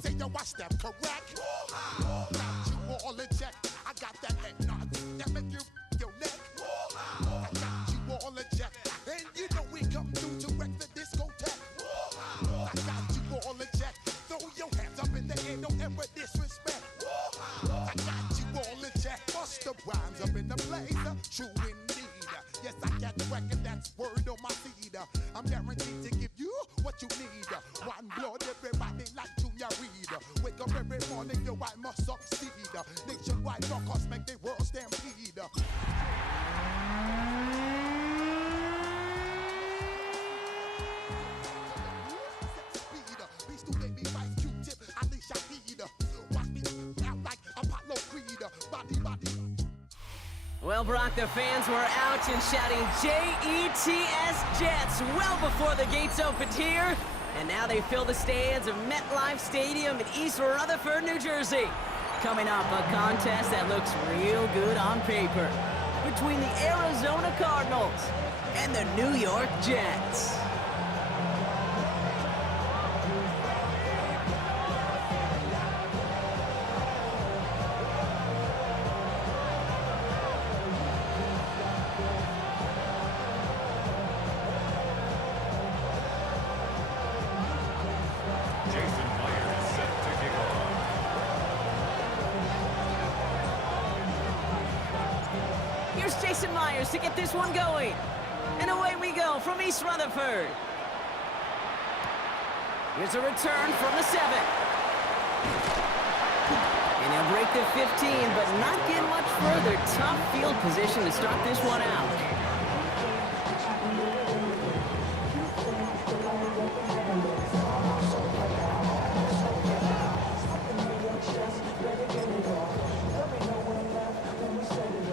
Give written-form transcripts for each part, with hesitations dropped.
say yo, I step correct. Got you all in check. I got that head nod that make you your neck. I got you all in check. And you know we come through to wreck the discotheque. I got you all in check. Throw your hands up in the air, don't ever disrespect. I got you all in check. Bust the rhymes up in the blazer. True indeed. Yes, I got wreck and that's word on my seed. I'm guaranteed to give you what you need. One blood, everybody like Junior Reed. Wake up every morning, yo, I must succeed. Nationwide rockers make the world stampede. Well, Brock, the fans were out and shouting J-E-T-S Jets well before the gates opened here. And now they fill the stands of MetLife Stadium in East Rutherford, New Jersey. Coming up, a contest that looks real good on paper between the Arizona Cardinals and the New York Jets. Jason Myers to get this one going. And away we go from East Rutherford. Here's a return from the 7. And he'll break the 15, but not get much further. Tough field position to start this one out.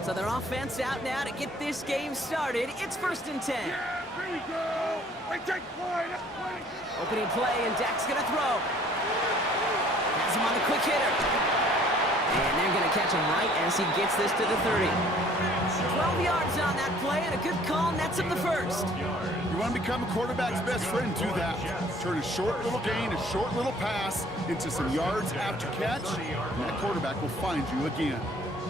So their offense out now to get this game started. It's 1st and 10. Yeah, here we go. Take play. Opening play, and Dak's going to throw. Has him on the quick hitter. And they're going to catch him right as he gets this to the 30. 12 yards on that play, and a good call nets him the first. You want to become a quarterback's best friend, do that. Turn a short little gain, a short little pass into some yards after catch, and that quarterback will find you again.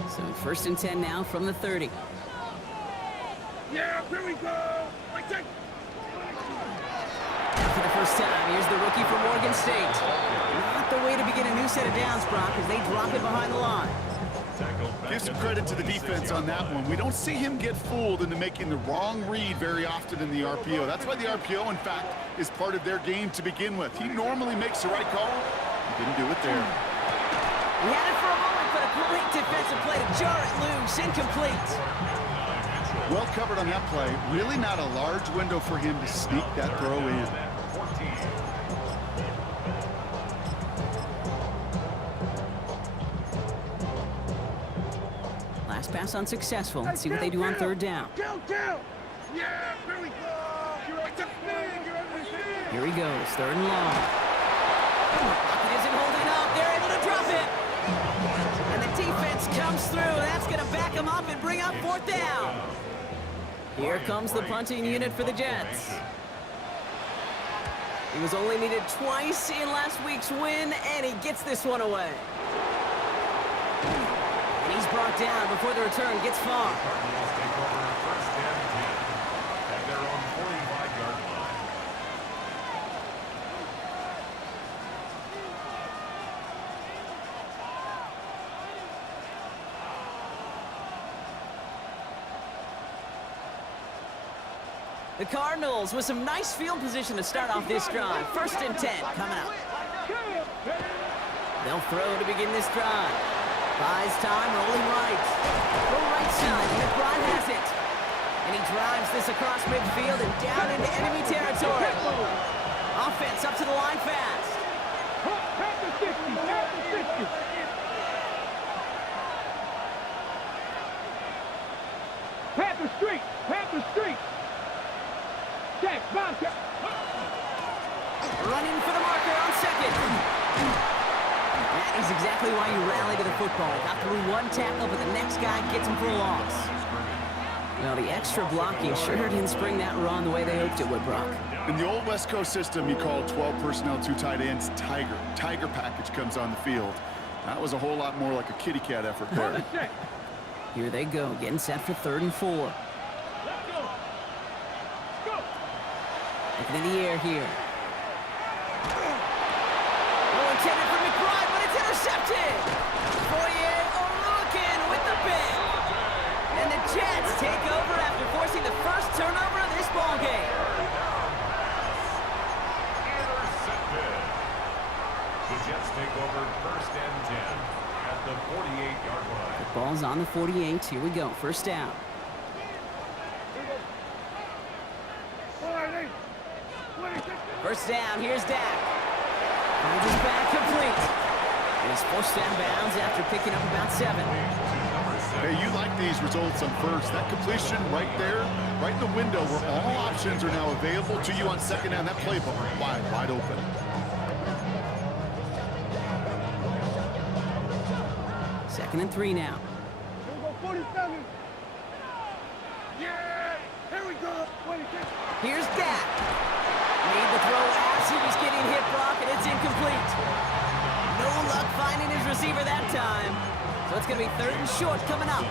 So 1st and 10 now from the 30. Yeah, here we go. For the first time, here's the rookie from Oregon State. Not the way to begin a new set of downs, Brock, as they drop it behind the line. Give some credit to the defense on that one. We don't see him get fooled into making the wrong read very often in the RPO. That's why the RPO, in fact, is part of their game to begin with. He normally makes the right call. He didn't do it there. He had it for a moment, but a great defensive play to jar it loose. Incomplete. Well covered on that play. Really not a large window for him to sneak that throw in. Last pass unsuccessful. Let's see what they do on 3rd down. Yeah, here we go. Here he goes, 3rd and long. It isn't holding up. They're able to drop it. And the defense comes through. That's going to back him up and bring up 4th down. Here comes the punting unit for the Jets. He was only needed twice in last week's win, and he gets this one away. And he's brought down before the return gets far. The Cardinals with some nice field position to start off this drive. 1st and 10 coming up. They'll throw to begin this drive. Buys time, rolling right. The right side, McBride has it. And he drives this across midfield and down into enemy territory. Offense up to the line fast. Panther Street. Running for the marker on 2nd. That is exactly why you rally to the football. Got through one tackle, but the next guy gets him for a loss. Well, the extra blocking sure didn't spring that run the way they hoped it would, Brock. In the old West Coast system, you call 12 personnel, 2 tight ends, Tiger. Tiger package comes on the field. That was a whole lot more like a kitty cat effort there. Here they go, getting set for 3rd and 4. Looking in the air here. Oh, intended for McBride, but it's intercepted. Foye Oluokun with the pick. And the Jets take over after forcing the first turnover of this ball game. Intercepted. The Jets take over 1st and 10 at the 48-yard line. The ball's on the 48. Here we go. First down. First down. Here's Dak. Finds his back complete. And he's forced out of bounds after picking up about 7. Hey, you like these results on first. That completion right there, right in the window where all options are now available to you on 2nd down. That playbook wide open. Second and 3 now. Here we go, 47. Yeah, here we go. 26. Here's Dak. Made the throw as he was getting hit, Brock, and it's incomplete. No luck finding his receiver that time. So it's going to be 3rd and short coming up.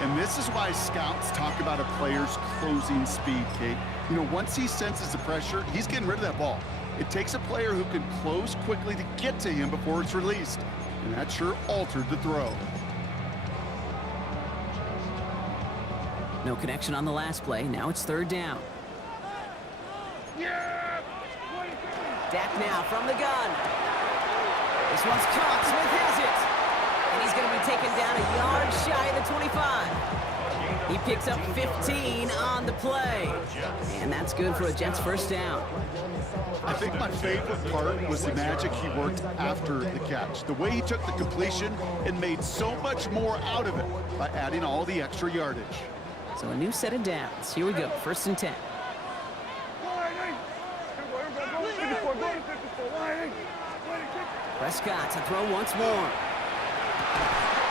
And this is why scouts talk about a player's closing speed, Kate. You know, once he senses the pressure, he's getting rid of that ball. It takes a player who can close quickly to get to him before it's released. And that sure altered the throw. No connection on the last play. Now it's 3rd down. Yeah, 27. Dak now from the gun. This one's caught. Smith has it. And he's going to be taken down a yard shy of the 25. He picks up 15 on the play. And that's good for a Jets first down. I think my favorite part was the magic he worked after the catch. The way he took the completion and made so much more out of it by adding all the extra yardage. So a new set of downs. Here we go. 1st and 10. Prescott to throw once more.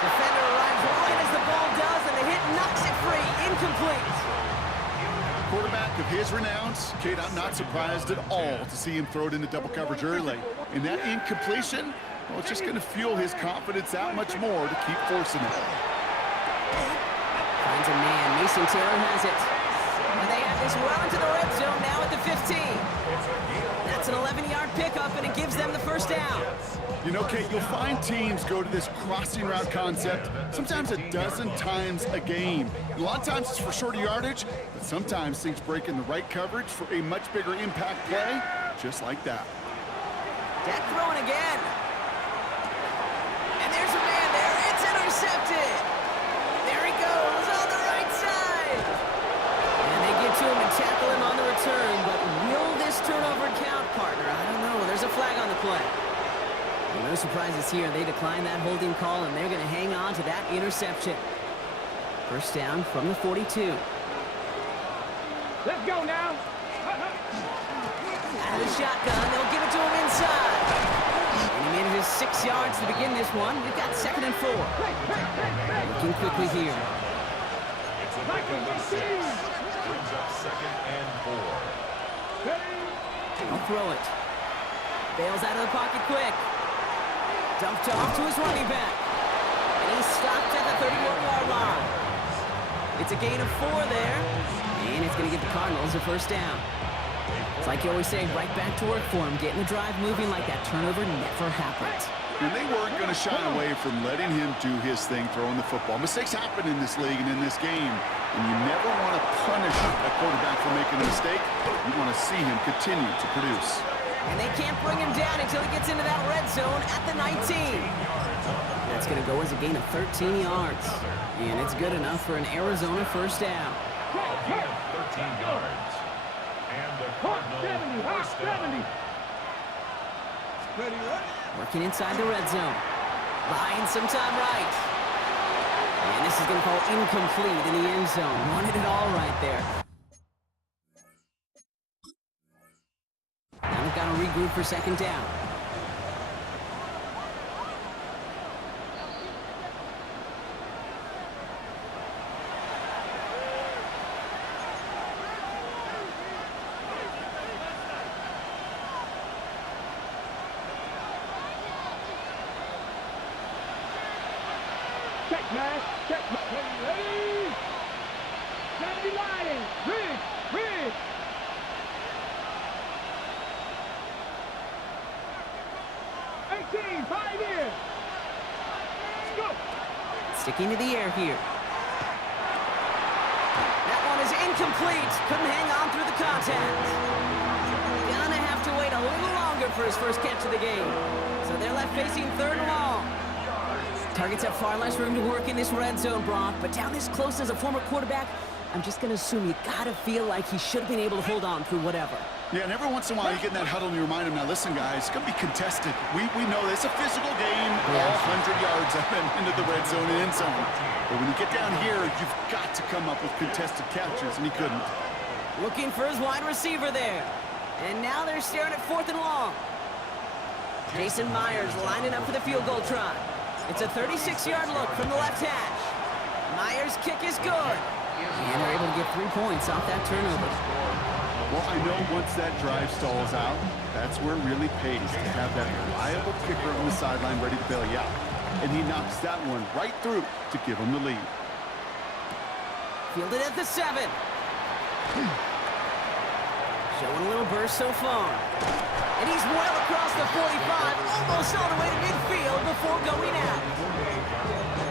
Defender arrives right as the ball does, and the hit knocks it free. Incomplete. Quarterback of his renowns, Kate, I'm not surprised at all to see him throw it into double coverage early. And that incompletion, well, it's just going to fuel his confidence that much more to keep forcing it. Finds a man. Mason Taylor has it. And they have this well into the red zone now at the 15. That's an 11-yard pickup, and it gives them the first down. You know, Kate, you'll find teams go to this crossing route concept sometimes a dozen times a game. A lot of times it's for shorter yardage, but sometimes things break in the right coverage for a much bigger impact play, just like that. Dak throwing again. And there's a man there. It's intercepted. There he goes on the right side. And they get to him and tackle him on the return, but will this turnover count, partner? I don't know. There's a flag on the play. Well, no surprises here. They decline that holding call, and they're going to hang on to that interception. First down from the 42. Let's go now. Out of the shotgun, they'll give it to him inside. And he made it his 6 yards to begin this one. We've got 2nd and 4. Looking quickly here. It's a pickup of 6. Brings up 2nd and 4. Don't throw it. Bails out of the pocket quick. Dumped off to his running back. And he's stopped at the 31-yard line. It's a gain of 4 there. And it's going to give the Cardinals a first down. It's like you always say, right back to work for him. Getting the drive moving like that turnover never happened. And they weren't going to shy away from letting him do his thing throwing the football. Mistakes happen in this league and in this game. And you never want to punish a quarterback for making a mistake. You want to see him continue to produce. And they can't bring him down until he gets into that red zone at the 19. That's going to go as a gain of 13 yards. And it's good enough for an Arizona first down. Gain of 13 yards. And the Cardinals first down. Working inside the red zone. Buying some time right. And this is going to fall incomplete in the end zone. Wanted it all right there. Now we've got to regroup for 2nd down. man. Check. Ready? Steady line. Read. 18, 5 in. Let's go. Sticking to the air here. That one is incomplete. Couldn't hang on through the contact. Gonna have to wait a little longer for his first catch of the game. So they're left facing 3rd and long. Targets have far less room to work in this red zone, Brock, but down this close as a former quarterback, I'm just going to assume you got to feel like he should have been able to hold on through whatever. Yeah, and every once in a while you get in that huddle and you remind him, now listen, guys, it's going to be contested. We know it's a physical game, all 100 yards up and into the red zone and end zone. But when you get down here, you've got to come up with contested catches, and he couldn't. Looking for his wide receiver there. And now they're staring at 4th and long. Jason Myers lining up for the field goal try. It's a 36-yard look from the left hash. Myers' kick is good. And they're able to get 3 points off that turnover. Well, I know once that drive stalls out, that's where it really pays to have that reliable kicker on the sideline ready to bail you out. And he knocks that one right through to give him the lead. Fielded at the 7. Showing a little burst so far. And he's well across the 45, almost all the way to midfield before going out.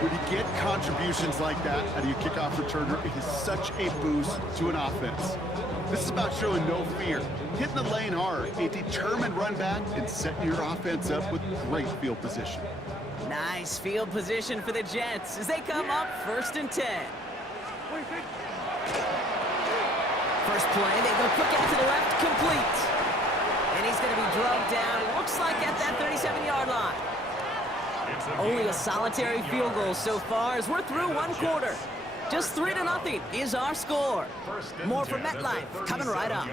When you get contributions like that out of your kickoff returner, it is such a boost to an offense. This is about showing no fear, hitting the lane hard, a determined run back, and setting your offense up with great field position. Nice field position for the Jets as they come up 1st and 10. First play, they go quick out to the left, complete. And he's going to be drugged down, looks like at that 37-yard line. Only a solitary field goal so far as we're through 1 quarter. Just 3-0 is our score. More from MetLife coming right up.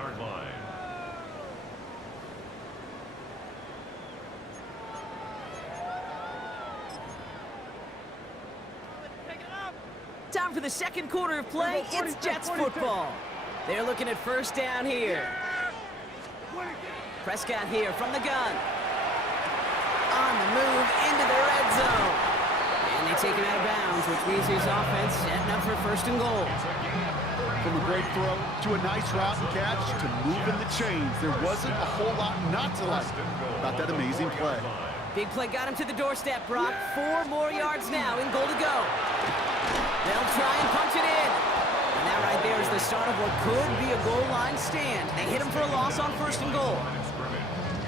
Time for the 2nd quarter of play. It's Jets football. They're looking at 1st down here. Prescott here from the gun. On the move into the red zone. And they take him out of bounds, which means his offense setting up for 1st and goal. From a great throw to a nice route and catch to moving the chains, there wasn't a whole lot not to like about that amazing play. Big play got him to the doorstep, Brock. 4 more yards now in goal to go. They'll try and punch it in. And that right there is the start of what could be a goal line stand. They hit him for a loss on 1st and goal.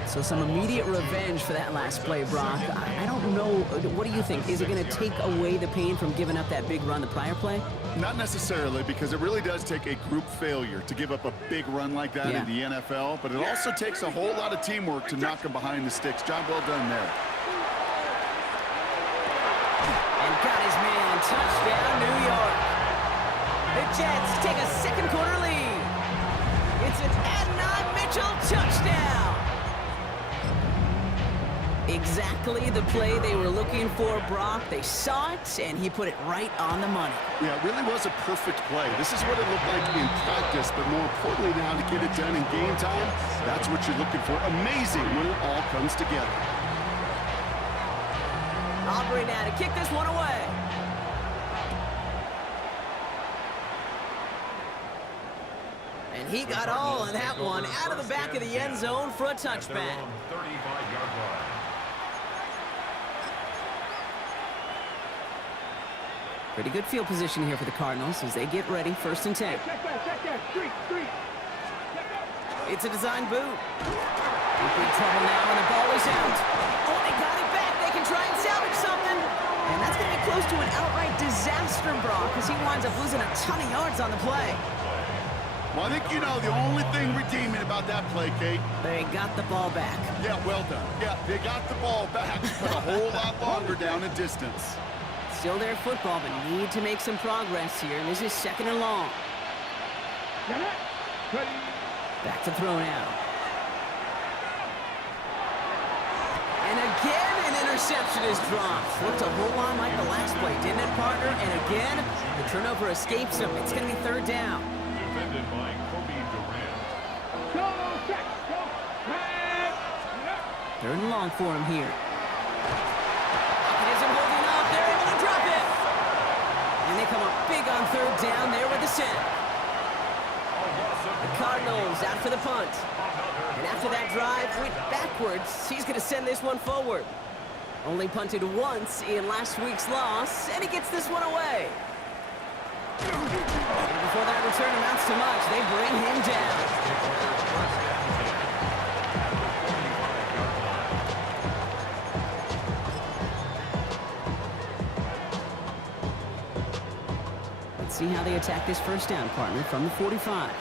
So some immediate revenge for that last play, Brock. I don't know. What do you think? Is it going to take away the pain from giving up that big run the prior play? Not necessarily, because it really does take a group failure to give up a big run like that in the NFL, but it also takes a whole lot of teamwork to knock him behind the sticks. Job well done there. And got his man. Touchdown, New York. The Jets take a 2nd quarter lead. It's an Adonai Mitchell touchdown. Exactly the play they were looking for, Brock. They saw it, and he put it right on the money. Yeah, it really was a perfect play. This is what it looked like in practice, but more importantly now to get it done in game time, that's what you're looking for. Amazing when it all comes together. Aubrey now to kick this one away. And he got all of that one out of the back of the end zone for a touchback. 35-yard line. Pretty good field position here for the Cardinals as they get ready, 1st and 10. Check that. Street. It's a design boot. In big trouble now, and the ball is out. Oh, they got it back. They can try and salvage something. And that's going to be close to an outright disaster, Brock, because he winds up losing a ton of yards on the play. Well, I think you know the only thing redeeming about that play, Kate. They got the ball back. Yeah, well done. Yeah, they got the ball back, but a whole lot longer down in distance. Still their football, but need to make some progress here. This is 2nd and long. Back to throw now. And again, an interception is dropped. Looked a whole lot like the last play, didn't it, partner? And again, the turnover escapes him. It's going to be 3rd down. Defended by Kobe Durant. Go, check. Go. 3rd and long for him here. Isn't holding up. They're able to drop it. come up big on third down there with the sack. The Cardinals out for the punt. And after that drive went backwards, he's going to send this one forward. Only punted once in last week's loss, and he gets this one away. And before that return amounts to much, they bring him down. Let's see how they attack this first down, partner, from the 45.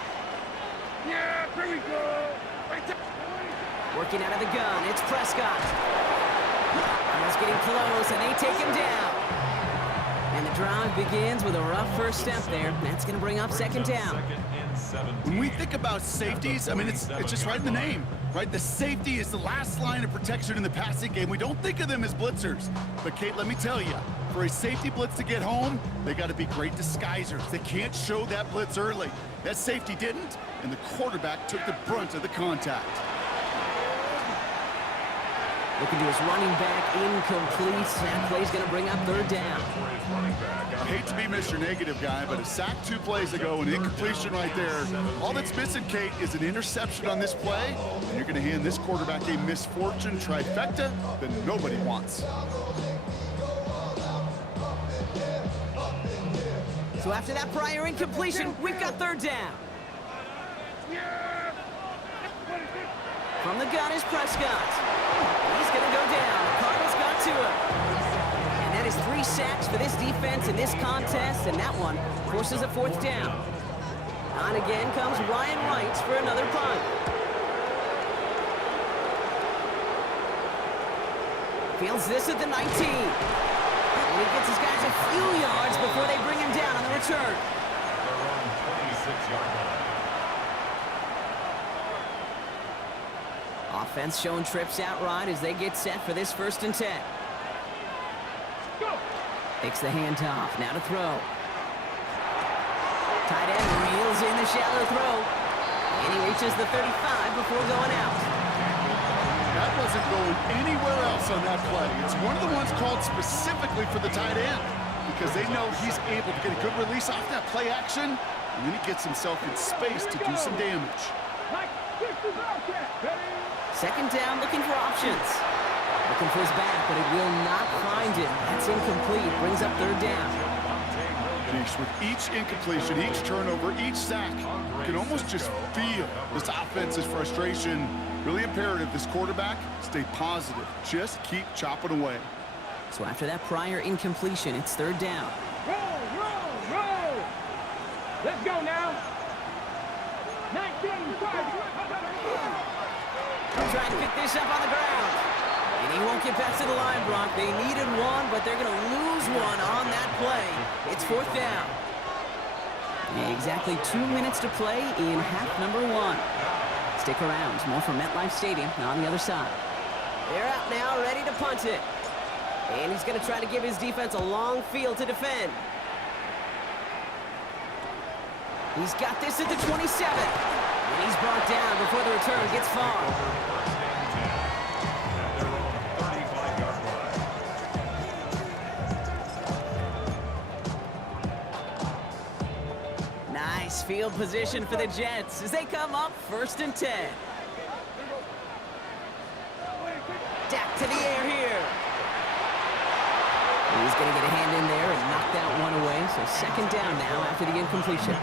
Yeah, here we go. Right there. Working out of the gun, it's Prescott. And it's getting close, and they take him down. And the drive begins with a rough first step there. That's going to bring up second down. When we think about safeties, I mean, it's just right in the name, right? The safety is the last line of protection in the passing game. We don't think of them as blitzers. But, Kate, let me tell you, for a safety blitz to get home, they got to be great disguisers. They can't show that blitz early. That safety didn't, and the quarterback took the brunt of the contact. Looking to his running back, incomplete. That play's going to bring up third down. I hate to be Mr. Negative guy, but a sack 2 plays ago, an incompletion right there. All that's missing, Kate, is an interception on this play, and you're going to hand this quarterback a misfortune trifecta that nobody wants. So after that prior incompletion, we've got third down. From the gun is Prescott. He's going to go down. The Cardinals got to him. And that is 3 sacks for this defense in this contest, and that one forces a fourth down. On again comes Ryan Wright for another punt. Fields this at the 19. And he gets his guys a few yards before they bring him down on the return. They're on 26-yard line. Offense showing trips out right as they get set for this 1st and 10. Go. Takes the handoff, now to throw. Tight end reels in the shallow throw. And he reaches the 35 before going out. That wasn't going anywhere else on that play. It's one of the ones called specifically for the tight end because they know he's able to get a good release off that play action, and then he gets himself in space to do some damage. Like, this is our cat. Ready? Second down, looking for options. Looking for his back, but it will not find it. That's incomplete. Brings up third down. With each incompletion, each turnover, each sack, you can almost just feel this offense's frustration. Really imperative, this quarterback, stay positive. Just keep chopping away. So after that prior incompletion, it's third down. Roll. Let's go now. 19, 5. Trying to pick this up on the ground. And he won't get back to the line, Brock. They needed one, but they're going to lose one on that play. It's fourth down. Exactly 2 minutes to play in half number 1. Stick around. More from MetLife Stadium on the other side. They're out now, ready to punt it. And he's going to try to give his defense a long field to defend. He's got this at the 27. And he's brought down before the return gets far. Nice field position for the Jets as they come up 1st and 10. Dak to the air here. He's going to get a hand in there and knock that one away. So second down now after the incompletion.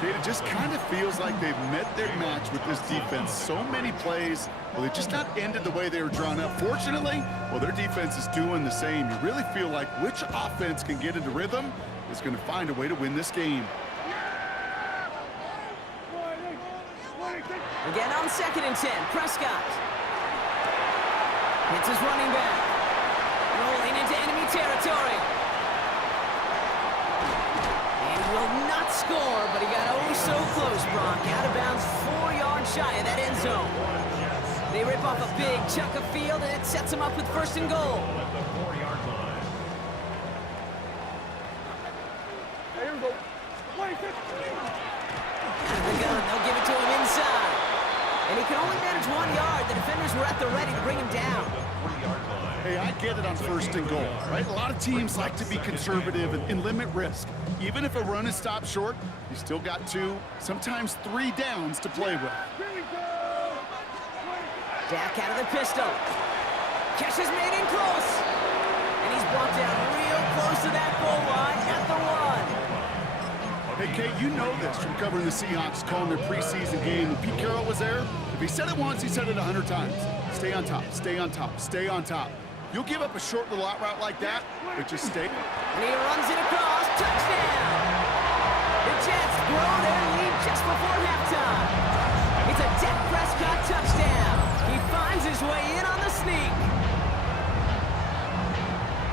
Kate, it just kind of feels like they've met their match with this defense. So many plays, well, they just not ended the way they were drawn up. Fortunately, well, their defense is doing the same. You really feel like which offense can get into rhythm is going to find a way to win this game. Again on 2nd and 10, Prescott. Hits his running back. Rolling into enemy territory. And will not score, but he got oh so close, Brock. Out of bounds 4 yards shy of that end zone. They rip off a big chunk of field, and it sets him up with 1st and goal. At the 4-yard line. There we go. Out of the gun, they'll give it to him inside. And he can only managed 1 yard. The defenders were at the ready to bring him down. Hey, I get it on 1st and goal, right? A lot of teams like to be conservative and limit risk. Even if a run is stopped short, you still got 2, sometimes 3 downs to play with. Dak out of the pistol. Catch is made in close. And he's blocked out real close to that goal line at the 1. Hey, Kate, you know this from covering the Seahawks, calling their preseason game. When Pete Carroll was there, if he said it once, he said it 100 times. Stay on top, stay on top, stay on top. You'll give up a short little out route like that, but just stay. And he runs it across. Touchdown! The Jets grow their lead just before halftime. It's a Dak Prescott touchdown. He finds his way in on the sneak.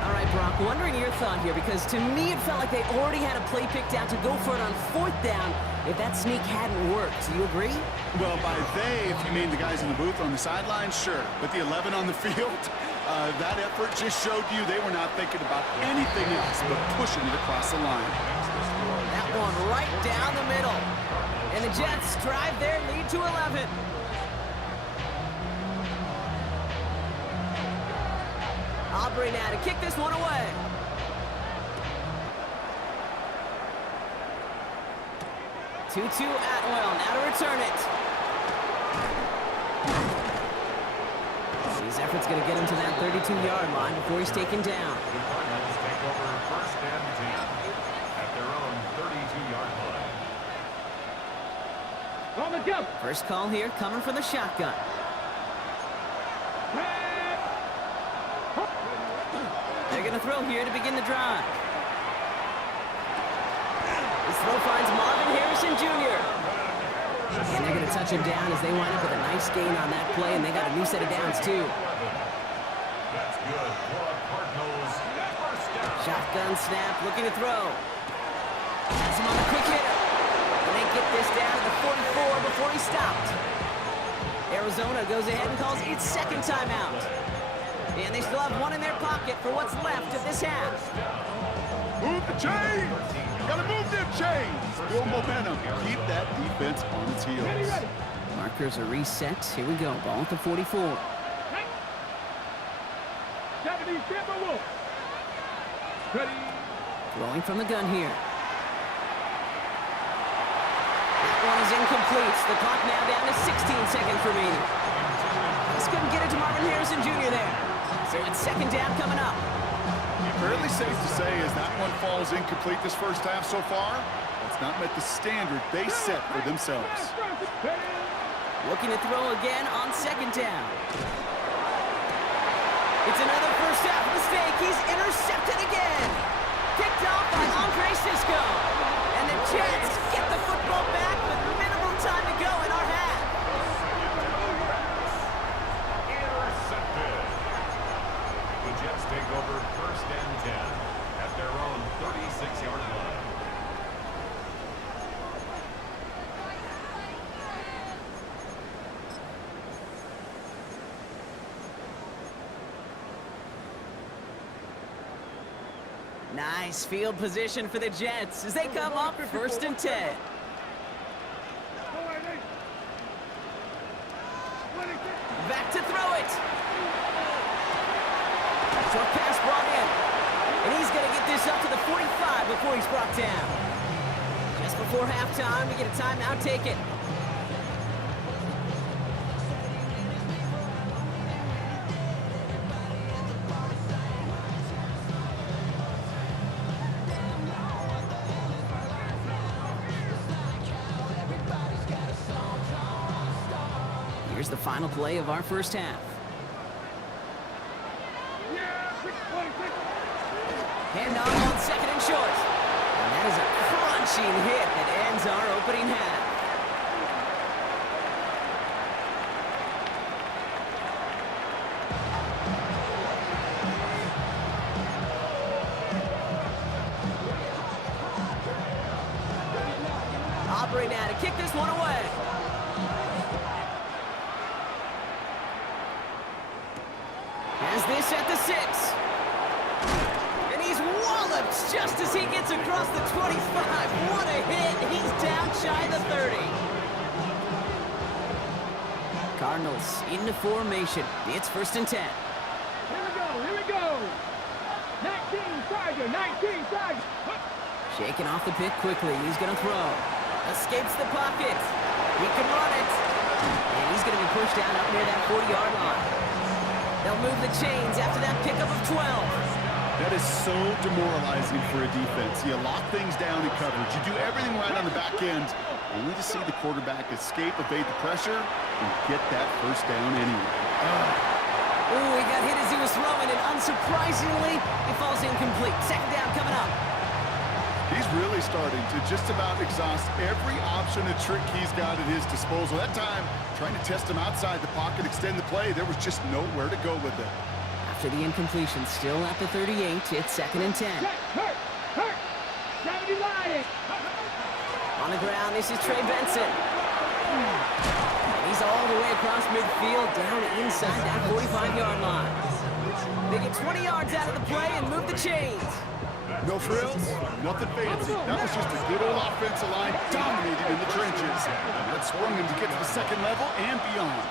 All right, Brock, wondering your thought here, because to me it felt like they already had a play picked out to go for it on 4th down if that sneak hadn't worked. Do you agree? Well, by they, if you mean the guys in the booth on the sidelines, sure. But the 11 on the field, that effort just showed you they were not thinking about anything else but pushing it across the line. That one right down the middle. And the Jets drive their lead to 11. Aubrey now to kick this one away. Tutu Atwell now to return it. His effort's going to get him to that 32-yard line before he's taken down. The Cardinals take over 1st and 10 at their own 32-yard line. On the jump. First call here coming from the shotgun. They're going to throw here to begin the drive. This throw finds Marvin Harrison Jr. And they're going to touch him down as they wind up with a nice gain on that play, and they got a new set of downs, too. That's good for a Cardinals first down. Shotgun snap, looking to throw. Has him on the quick hitter. And they get this down to the 44 before he stopped. Arizona goes ahead and calls its 2nd timeout. And they still have 1 in their pocket for what's left of this half. Move the chains! Gotta move them chains! Build momentum. Keep that defense on its heels. Markers are reset. Here we go. Ball at the 44. Ready. Throwing from the gun here. That one is incomplete. The clock now down to 16 seconds remaining. Just couldn't get it to Marvin Harrison Jr. there. So it's 2nd down coming up. Fairly safe to say as that one falls incomplete this first half so far, it's not met the standard they set for themselves. Looking to throw again on 2nd down. It's another first half mistake. He's intercepted again. Picked off by Andre Sisco. And the Jets get the football back with minimal time to go in our half. Intercepted. The Jets take over 1st and 10 at their own 36-yard line. Nice field position for the Jets as they come up 1st and 10. Back to throw it. Short pass brought in. And he's going to get this up to the 45 before he's brought down. Just before halftime, we get a timeout taken. Here's the final play of our first half. Hand on 1 second and short. And that is a crunching hit that ends our opening half. Aubrey now to kick this one away. Has this at the 6. And he's walloped just as he gets across the 25. What a hit. He's down shy of the 30. Cardinals into formation. It's 1st and 10. Here we go. 19 Tiger. Shaking off the pick quickly. He's going to throw. Escapes the pocket. He can run it. And he's going to be pushed down up near that 40-yard line. They'll move the chains after that pickup of 12. That is so demoralizing for a defense. You lock things down in coverage. You do everything right on the back end, only to see the quarterback escape, evade the pressure, and get that first down anyway. Ooh, he got hit as he was throwing, and unsurprisingly, he falls incomplete. 2nd down coming up. He's really starting to just about exhaust every option and trick he's got at his disposal. That time, trying to test him outside the pocket, extend the play, there was just nowhere to go with it. After the incompletion, still at the 38, it's 2nd and 10. Hurt. On the ground, this is Trey Benson. And he's all the way across midfield, down inside that 45-yard line. They get 20 yards out of the play and move the chains. No frills, nothing fancy. That was just a good old offensive line dominating in the trenches. And that swung him to get to the 2nd level and beyond.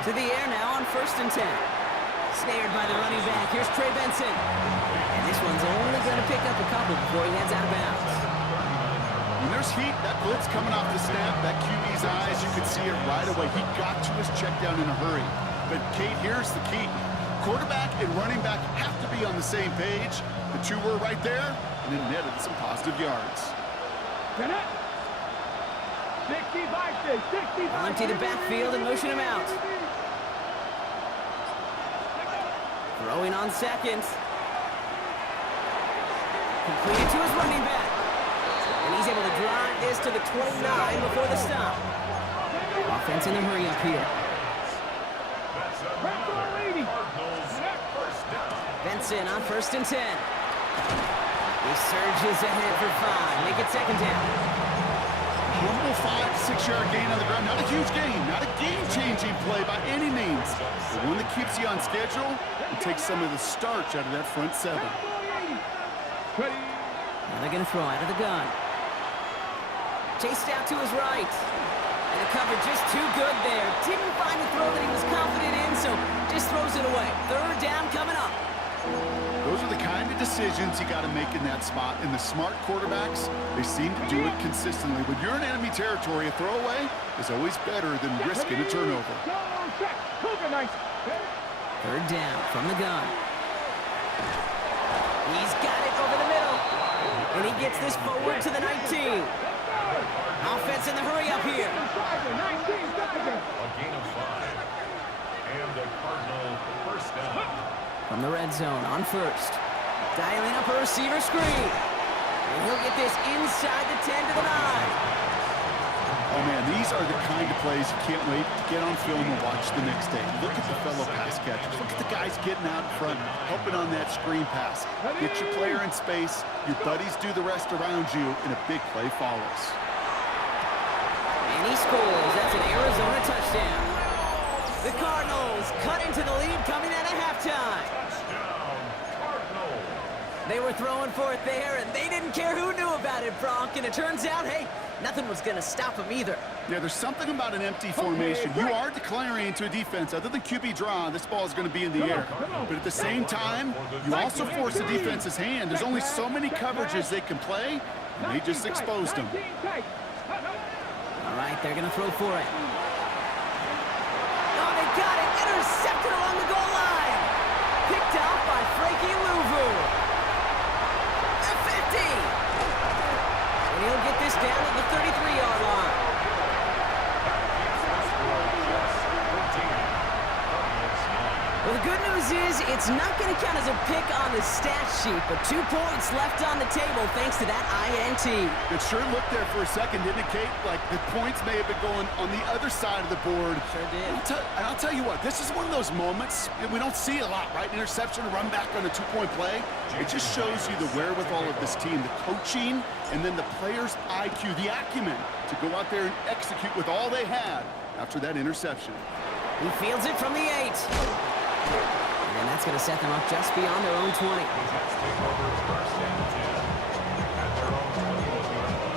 To the air now on 1st and 10. Snared by the running back. Here's Trey Benson. And this one's only going to pick up a couple before he heads out of bounds. When there's heat, that blitz coming off the snap, that QB's eyes, you could see it right away. He got to his check down in a hurry. But, Kate, here's the key. Quarterback and running back have to be on the same page. The two were right there, and it netted some positive yards. Empty the backfield and motion him out. Throwing on 2nd. Completed to his running back. And he's able to drive this to the 29 before the stop. Offense in a hurry up here. Benson on 1st and 10. He surges ahead for 5. Make it 2nd down. Humble 5 to 6 yard gain on the ground. Not a huge gain, not a game-changing play by any means. But one that keeps you on schedule and takes some of the starch out of that front 7. Now they're going to throw out of the gun. Chased out to his right. And the cover just too good there. Didn't find the throw that he was confident in, so just throws it away. 3rd down coming up. Those are the kind of decisions you got to make in that spot. And the smart quarterbacks, they seem to do it consistently. When you're in enemy territory, a throwaway is always better than risking a turnover. 3rd down from the gun. He's got it over the middle. And he gets this forward to the 19. Offense in the hurry up here. A gain of 5. And the Cardinal 1st down. From the red zone on 1st. Dialing up a receiver screen. And he'll get this inside the 10 to the 9. Oh, man, these are the kind of plays you can't wait to get on film and watch the next day. Look at the fellow pass catchers. Look at the guys getting out in front, helping on that screen pass. Get your player in space. Your buddies do the rest around you, and a big play follows. And he scores. That's an Arizona touchdown. The Cardinals cut into the lead coming out of halftime. They were throwing for it there, and they didn't care who knew about it, Bronk. And it turns out, hey, nothing was going to stop them either. Yeah, there's something about an empty formation. You are declaring to a defense, other than QB draw, this ball is going to be in the air. But at the same time, you also force the defense's hand. There's only so many coverages they can play, and they just exposed them. All right, they're going to throw for it. Oh, they got it. Intercepted along the goal line. Picked off by Frankie Louvu. The 50. And he'll get this down at the 33-yard line. Well, the good news is it's not going to count as a pick on the stat sheet, but 2 points left on the table thanks to that INT. It sure looked there for a second, didn't it, Kate? Like the points may have been going on the other side of the board. Sure did. And I'll tell you what, this is one of those moments we don't see a lot, right? Interception, run back on a 2-point play. It just shows you the wherewithal of this team, the coaching, and then the players' IQ, the acumen to go out there and execute with all they had after that interception. He fields it from the 8. And that's going to set them up just beyond their own 20. The Jets take over 1st and 10 at their own 21-yard line.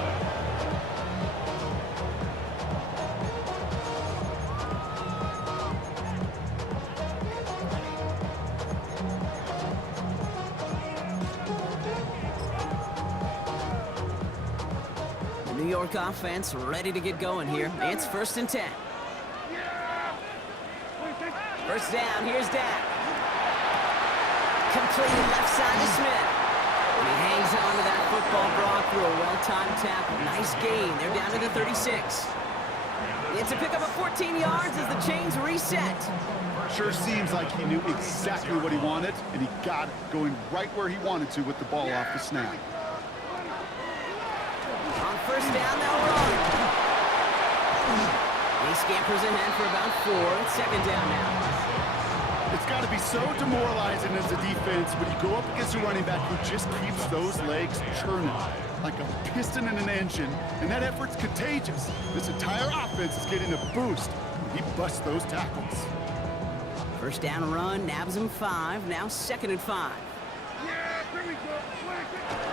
New York offense ready to get going here. It's 1st and 10. First down, here's Dak. Completed left side to Smith. And he hangs on to that football, Brock, through a well-timed tackle. Nice gain. They're down to the 36. It's a pickup of 14 yards as the chains reset. Sure seems like he knew exactly what he wanted, and he got it going right where he wanted to with the ball off the snap. On first down, they'll run. He scampers ahead for about 4. It's 2nd down now. It's got to be so demoralizing as a defense when you go up against a running back who just keeps those legs churning like a piston in an engine, and that effort's contagious. This entire offense is getting a boost when he busts those tackles. First down run, nabs him 5, now 2nd and 5.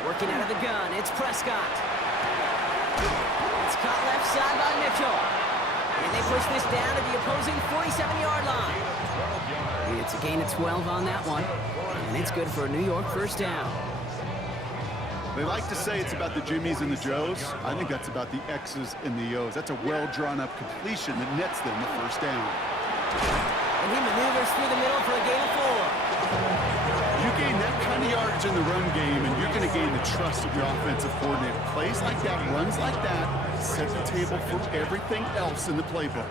Working out of the gun, it's Prescott. It's caught left side by Mitchell. And they push this down to the opposing 47-yard line. It's a gain of 12 on that one, and it's good for a New York first down. They like to say it's about the Jimmies and the Joes. I think that's about the X's and the O's. That's a well-drawn-up completion that nets them the first down. And he maneuvers through the middle for a gain of 4. You gain that kind of yardage in the run game, and you're going to gain the trust of your offensive coordinator. Plays like that, runs like that, set the table for everything else in the playbook.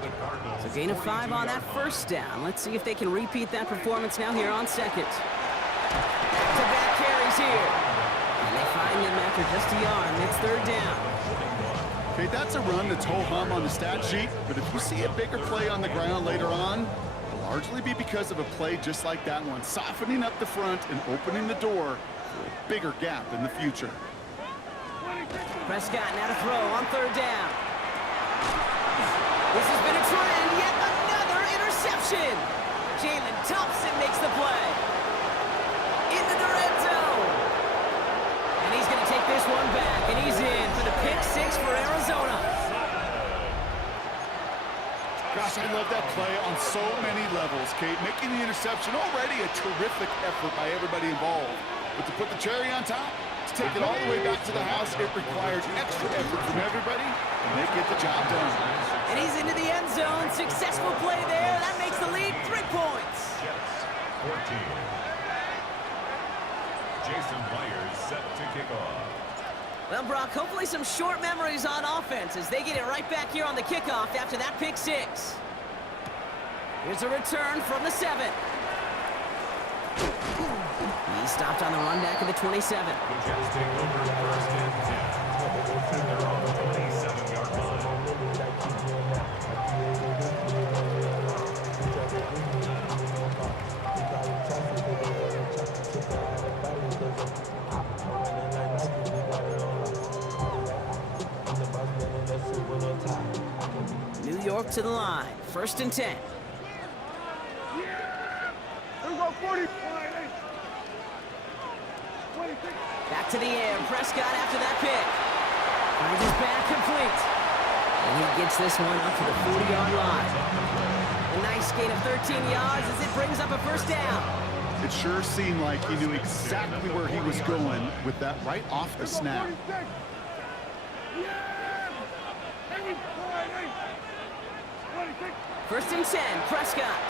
So gain of 5 on that first down. Let's see if they can repeat that performance now here on 2nd. Back-to-back carries here. And they find him after just a yard, and it's 3rd down. Okay, that's a run that's ho-hum on the stat sheet, but if you see a bigger play on the ground later on, it'll largely be because of a play just like that one, softening up the front and opening the door for a bigger gap in the future. Prescott now to throw on 3rd down. This has been a trend, yet another interception. Jalen Thompson makes the play. Into the red zone. And he's going to take this one back, and he's in for the pick 6 for Arizona. Gosh, I love that play on so many levels, Kate. Making the interception, already a terrific effort by everybody involved. But to put the cherry on top, to take it all the way back to the house, it requires extra effort from everybody, and they get the job done. And he's into the end zone. Successful play there. That makes the lead 3 points. Jets 14. Jason Myers set to kick off. Well, Brock, hopefully some short memories on offense as they get it right back here on the kickoff after that pick 6. Here's a return from the 7. He stopped on the run back of the 27. The Jets take over 1st and 10. And they're on the 27-yard line. New York to the line. 1st and 10. Back to the air. Prescott after that pick. Finds his back complete. And he gets this one up to the 40-yard line. A nice gain of 13 yards as it brings up a first down. It sure seemed like he knew exactly where he was going with that right off the snap. First and 10, Prescott.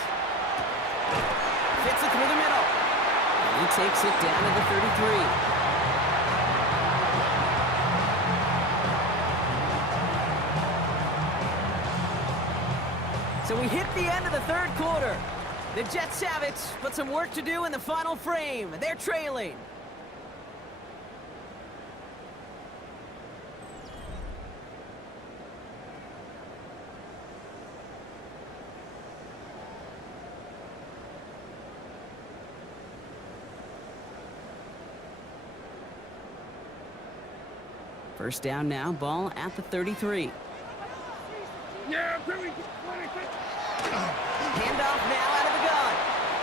Fits it through the middle. And he takes it down to the 33. So we hit the end of the 3rd quarter. The Jets have it, but some work to do in the final frame. They're trailing. First down now, ball at the 33. Handoff now out of the gun.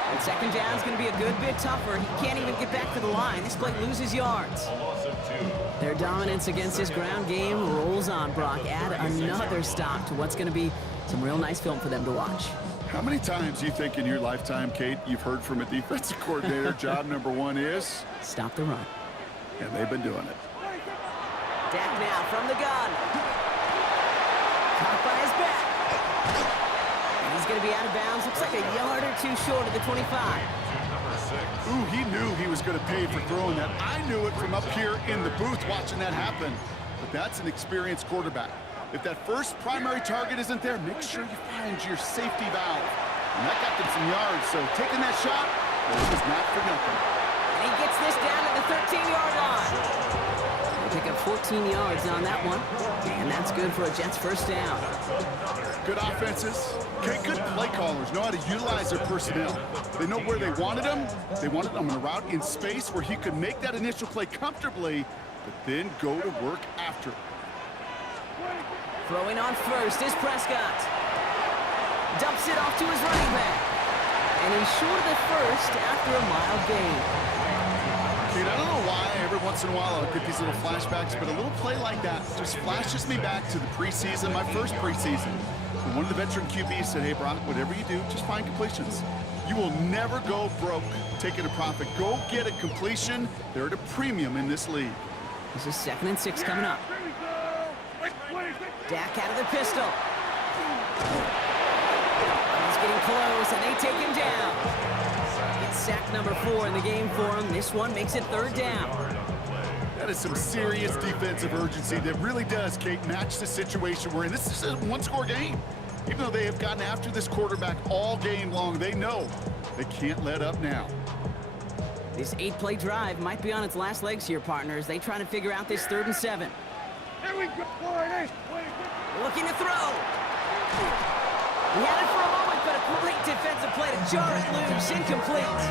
And 2nd down is going to be a good bit tougher. He can't even get back to the line. This play loses yards. A loss of 2. Their dominance against this ground game rolls on, Brock. Add another stop to what's going to be some real nice film for them to watch. How many times do you think in your lifetime, Kate, you've heard from a defensive coordinator, job number 1 is? Stop the run. And they've been doing it. Dak now from the gun. Caught by his back. And he's going to be out of bounds. Looks like a yard or two short of the 25. Ooh, he knew he was going to pay for throwing that. I knew it from up here in the booth watching that happen. But that's an experienced quarterback. If that first primary target isn't there, make sure you find your safety valve. And that got them some yards, so taking that shot, well, it was not for nothing. And he gets this down at the 13-yard line. They pick up 14 yards on that one, and that's good for a Jets first down. Good offenses. Okay, good play callers know how to utilize their personnel. They know where they wanted him. They wanted him on a route in space where he could make that initial play comfortably, but then go to work after. Throwing on first is Prescott. Dumps it off to his running back. And he's short of the first after a mild gain. Dude, I don't know why every once in a while I'll get these little flashbacks, but a little play like that just flashes me back to the preseason, my first preseason. And one of the veteran QBs said, hey, Brock, whatever you do, just find completions. You will never go broke taking a profit. Go get a completion. They're at a premium in this league. This is 2nd and 6 coming up. Dak out of the pistol. He's getting close, and they take him down. It's sack number 4 in the game for him. This one makes it 3rd down. That is some serious defensive urgency that really does, Kate, match the situation we're in. This is a one-score game. Even though they have gotten after this quarterback all game long, they know they can't let up now. This 8-play drive might be on its last legs here, partners. They try to figure out this 3rd and 7. Here we go, boy. Looking to throw. He had it for a moment, but a great defensive play to jar it loose. Incomplete.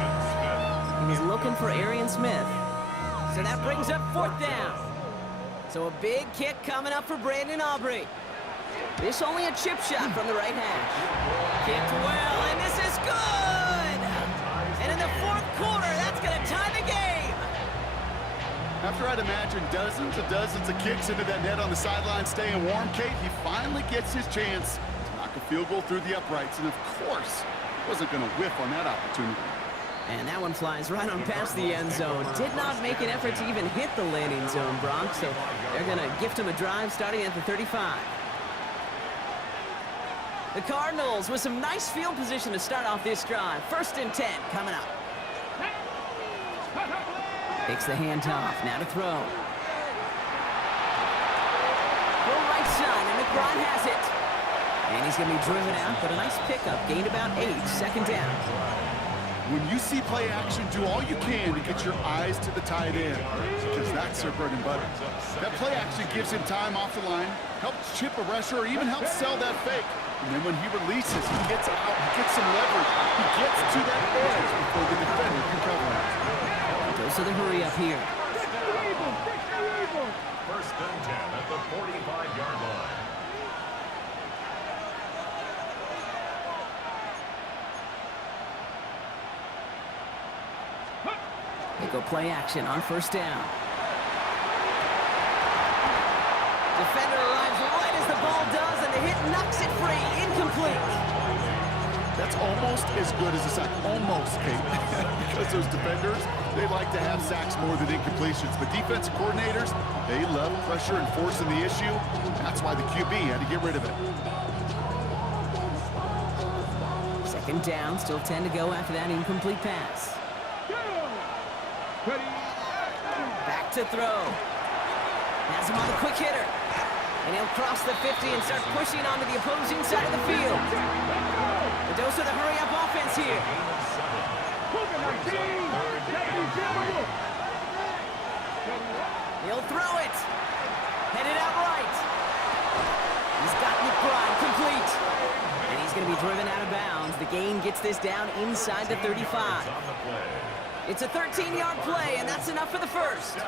He was looking for Arian Smith. So that brings up 4th down. So a big kick coming up for Brandon Aubrey. This only a chip shot from the right hash. Kicked well, and this is good! And in the 4th quarter, that's going to tie the game. After I'd imagine dozens and dozens of kicks into that net on the sideline staying warm, Kate, he finally gets his chance to knock a field goal through the uprights. And of course, he wasn't going to whiff on that opportunity. And that one flies right on past the end zone. Did not make an effort to even hit the landing zone, Brock. So they're going to gift him a drive starting at the 35. The Cardinals with some nice field position to start off this drive. 1st and 10 coming up. Takes the handoff, now to throw. Go right side, and McBride has it. And he's going to be driven out, but a nice pickup. Gained about 8, 2nd down. When you see play action, do all you can to get your eyes to the tight end, because that's their bread and butter. That play action gives him time off the line, helps chip a rusher, or even helps sell that fake. And then when he releases, he gets out, he gets some leverage. He gets to that edge before the defender can cover him. Goes to the hurry up here. 1st and 10 at the 45-yard line. They go play action on 1st down. Defender arrives right as the ball does, and the hit knocks it free. Incomplete. That's almost as good as a sack. Almost, Kate. Because those defenders, they like to have sacks more than incompletions. But defensive coordinators, they love pressure and forcing the issue. That's why the QB had to get rid of it. 2nd down, still 10 to go after that incomplete pass. Back to throw. Has him on the quick hitter. And he'll cross the 50 and start pushing onto the opposing side of the field. The dose of the hurry-up offense here. He'll throw it. Headed out right. He's got McBride complete. And he's going to be driven out of bounds. The gain gets this down inside the 35. It's a 13-yard play, and that's enough for the 1st.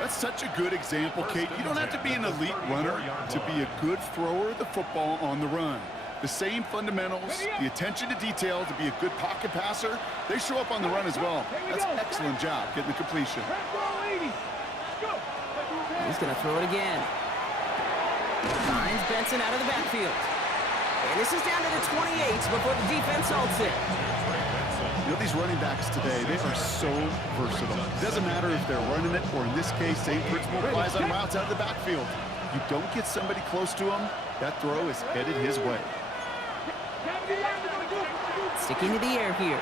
That's such a good example, Kate. You don't have to be an elite runner to be a good thrower of the football on the run. The same fundamentals, the attention to detail to be a good pocket passer, they show up on the run as well. That's an excellent job getting the completion. He's going to throw it again. Finds Benson out of the backfield. And this is down to the 28 before the defense halts it. You know, these running backs today, they are so versatile. It doesn't matter if they're running it, or in this case, same principle applies on routes out of the backfield. You don't get somebody close to him, that throw is headed his way. Sticking to the air here.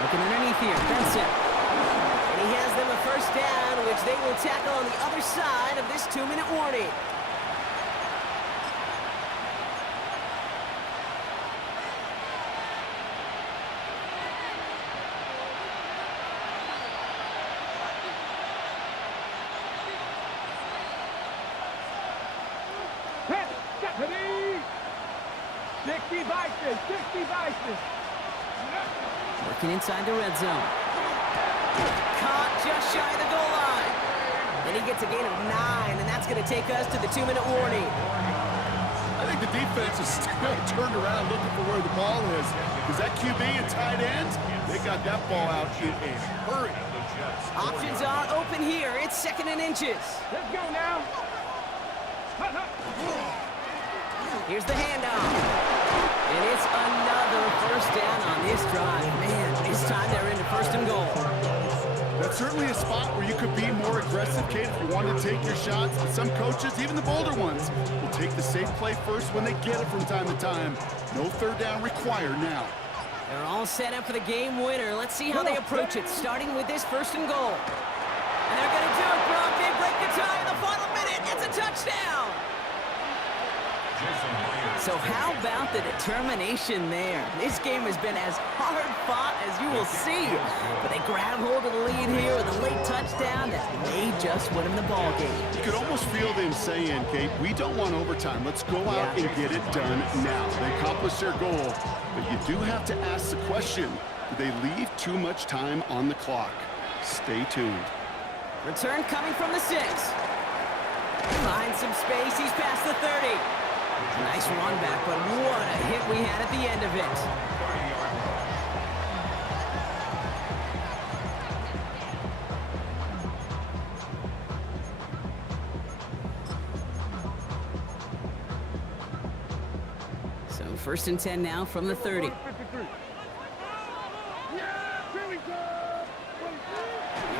Looking underneath here, Benson. And he has them a first down, which they will tackle on the other side of this 2-minute warning. Working inside the red zone. Caught just shy of the goal line. And he gets a gain of 9, and that's going to take us to the 2-minute warning. I think the defense is still turned around looking for where the ball is. Because that QB and tight end, they got that ball out in a hurry. Options are open here. It's 2nd and inches. Let's go now. Here's the handoff. And it's another first down on this drive. Man, this time they're into 1st and goal. That's certainly a spot where you could be more aggressive, Kate, if you want to take your shots. But some coaches, even the bolder ones, will take the safe play first when they get it from time to time. No 3rd down required now. They're all set up for the game winner. Let's see how they approach it, starting with this 1st and goal. And they're going to do it, Brock. They break the tie in the final minute. It's a touchdown. So how about the determination there? This game has been as hard fought as you will see. But they grab hold of the lead here with a late touchdown that may just win them the ball game. You could almost feel them saying, Kate, we don't want overtime. Let's go out and get it done now. They accomplished their goal, but you do have to ask the question, do they leave too much time on the clock? Stay tuned. Return coming from the 6. Finds some space. He's past the 30. Nice run back, but what a hit we had at the end of it. So 1st and 10 now from the 30. Here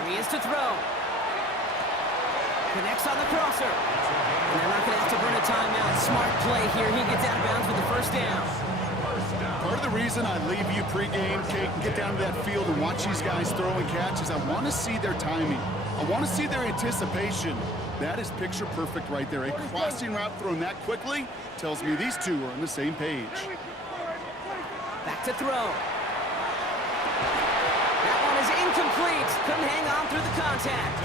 he is to throw. Connects on the crosser. And they're not going to have to burn a timeout. Smart play here. He gets out of bounds with the 1st down. Part of the reason I leave you pregame, Kate, and get down to that field and watch these guys throw and catch is I want to see their timing. I want to see their anticipation. That is picture perfect right there. A crossing route thrown that quickly tells me these two are on the same page. Back to throw. That one is incomplete. Couldn't hang on through the contact.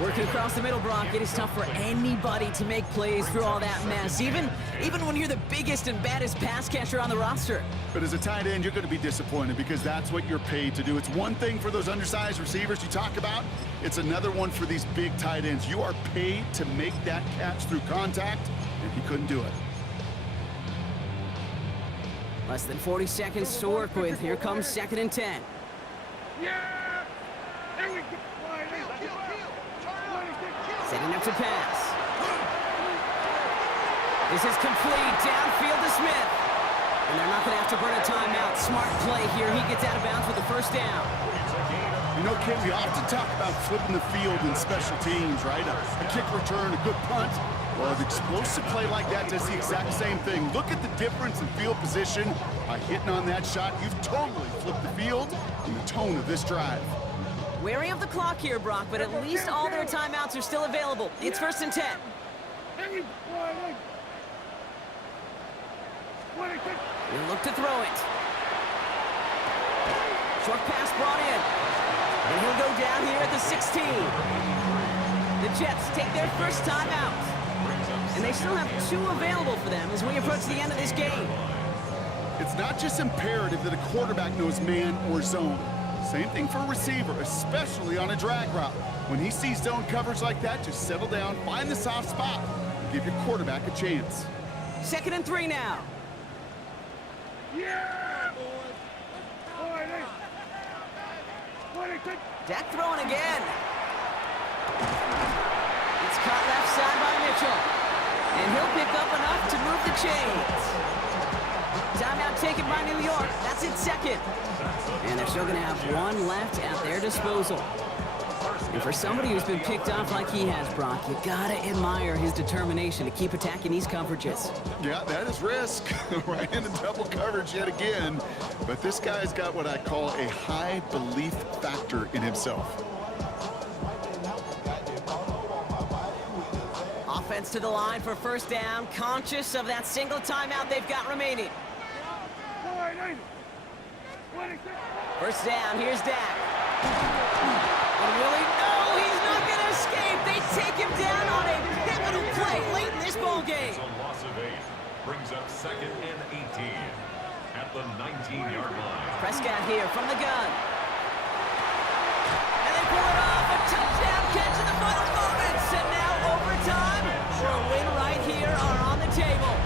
Working across the middle, Brock, it is tough for anybody to make plays through all that mess, even when you're the biggest and baddest pass catcher on the roster. But as a tight end, you're going to be disappointed because that's what you're paid to do. It's one thing for those undersized receivers you talk about. It's another one for these big tight ends. You are paid to make that catch through contact, and he couldn't do it. Less than 40 seconds to work with. Here comes 2nd and 10. Yeah! There we go! Setting up to pass. This is complete. Downfield to Smith. And they're not going to have to burn a timeout. Smart play here. He gets out of bounds with the 1st down. You know, Kate, we often talk about flipping the field in special teams, right? A kick return, a good punt. Well, an explosive play like that does the exact same thing. Look at the difference in field position. By hitting on that shot, you've totally flipped the field and the tone of this drive. Wary of the clock here, Brock, but at least all their timeouts are still available. It's 1st and 10. He'll look to throw it. Short pass brought in. And he'll go down here at the 16. The Jets take their first timeout. And they still have 2 available for them as we approach the end of this game. It's not just imperative that a quarterback knows man or zone. Same thing for a receiver, especially on a drag route. When he sees zone coverage like that, just settle down, find the soft spot, and give your quarterback a chance. 2nd and 3 now. Yeah! Dak throwing again. It's caught left side by Mitchell. And he'll pick up enough to move the chains. Timeout taken by New York. That's its second. And they're still going to have one left at their disposal. And for somebody who's been picked off like he has, Brock, you got to admire his determination to keep attacking these coverages. Yeah, that is risk. Right into double coverage yet again. But this guy's got what I call a high belief factor in himself. Offense to the line for first down, conscious of that single timeout they've got remaining. First down, here's Dak. And Willie, no, he's not going to escape. They take him down on a pivotal play late in this ball game. It's a loss of 8. Brings up 2nd and 18 at the 19-yard line. Prescott here from the gun. And they pull it off. A touchdown catch in the final moments. And now overtime for a win right here are on the table.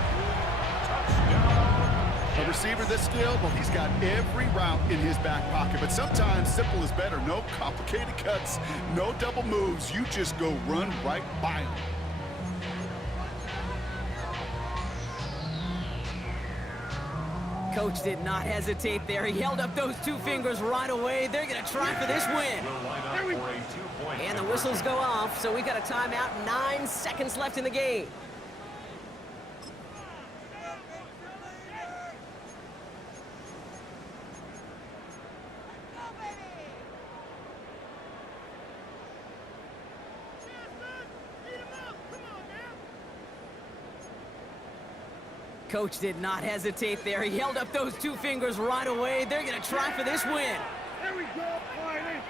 A receiver this skilled, well, he's got every route in his back pocket. But sometimes simple is better. No complicated cuts, no double moves. You just go run right by him. Coach did not hesitate there. He held up those 2 fingers right away. They're going to try for this win. And the whistles go off, so we got a timeout. 9 seconds left in the game. Coach did not hesitate there. He held up those 2 fingers right away. They're going to try for this win. There we go, Friday.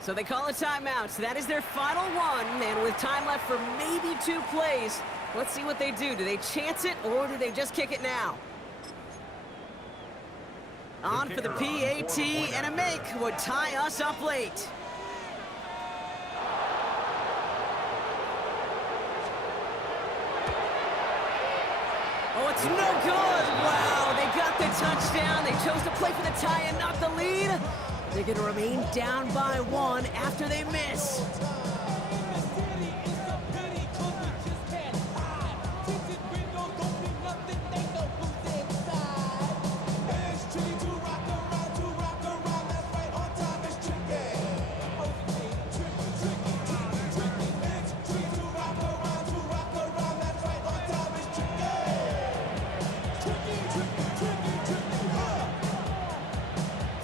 So they call a timeout. So that is their final one. And with time left for maybe 2 plays, let's see what they do. Do they chance it or do they just kick it now? On for the PAT, and a make would tie us up late. Oh, it's no good. Wow, they got the touchdown. They chose to play for the tie and not the lead. They're going to remain down by 1 after they miss.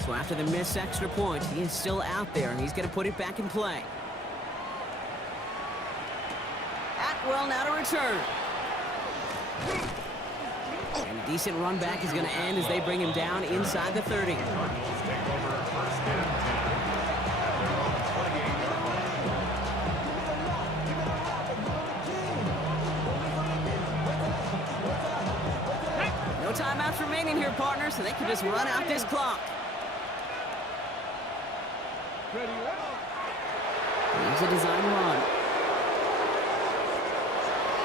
So after the missed extra point, he is still out there, and he's going to put it back in play. Atwell now to return. And a decent run back is going to end as they bring him down inside the 30. Cardinals take over 1st and 10. No timeouts remaining here, partner, so they can just run out this clock. Here's a design run.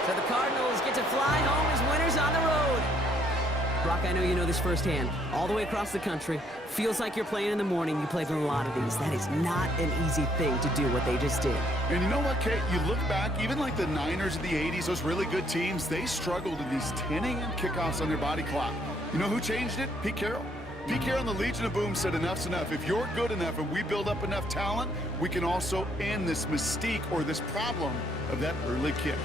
So the Cardinals get to fly home as winners on the road. Brock, I know you know this firsthand. All the way across the country. Feels like you're playing in the morning. You played in a lot of these. That is not an easy thing to do what they just did. And you know what, Kate? You look back, even like the Niners of the 80s, those really good teams, they struggled in these 10 a.m. kickoffs on their body clock. You know who changed it? Pete Carroll. Pete Carroll and the Legion of Boom said enough's enough. If you're good enough and we build up enough talent, we can also end this mystique or this problem of that early kick.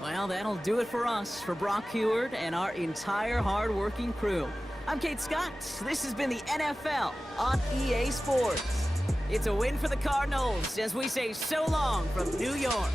Well, that'll do it for us, for Brock Heward and our entire hard-working crew. I'm Kate Scott. This has been the NFL on EA Sports. It's a win for the Cardinals as we say so long from New York.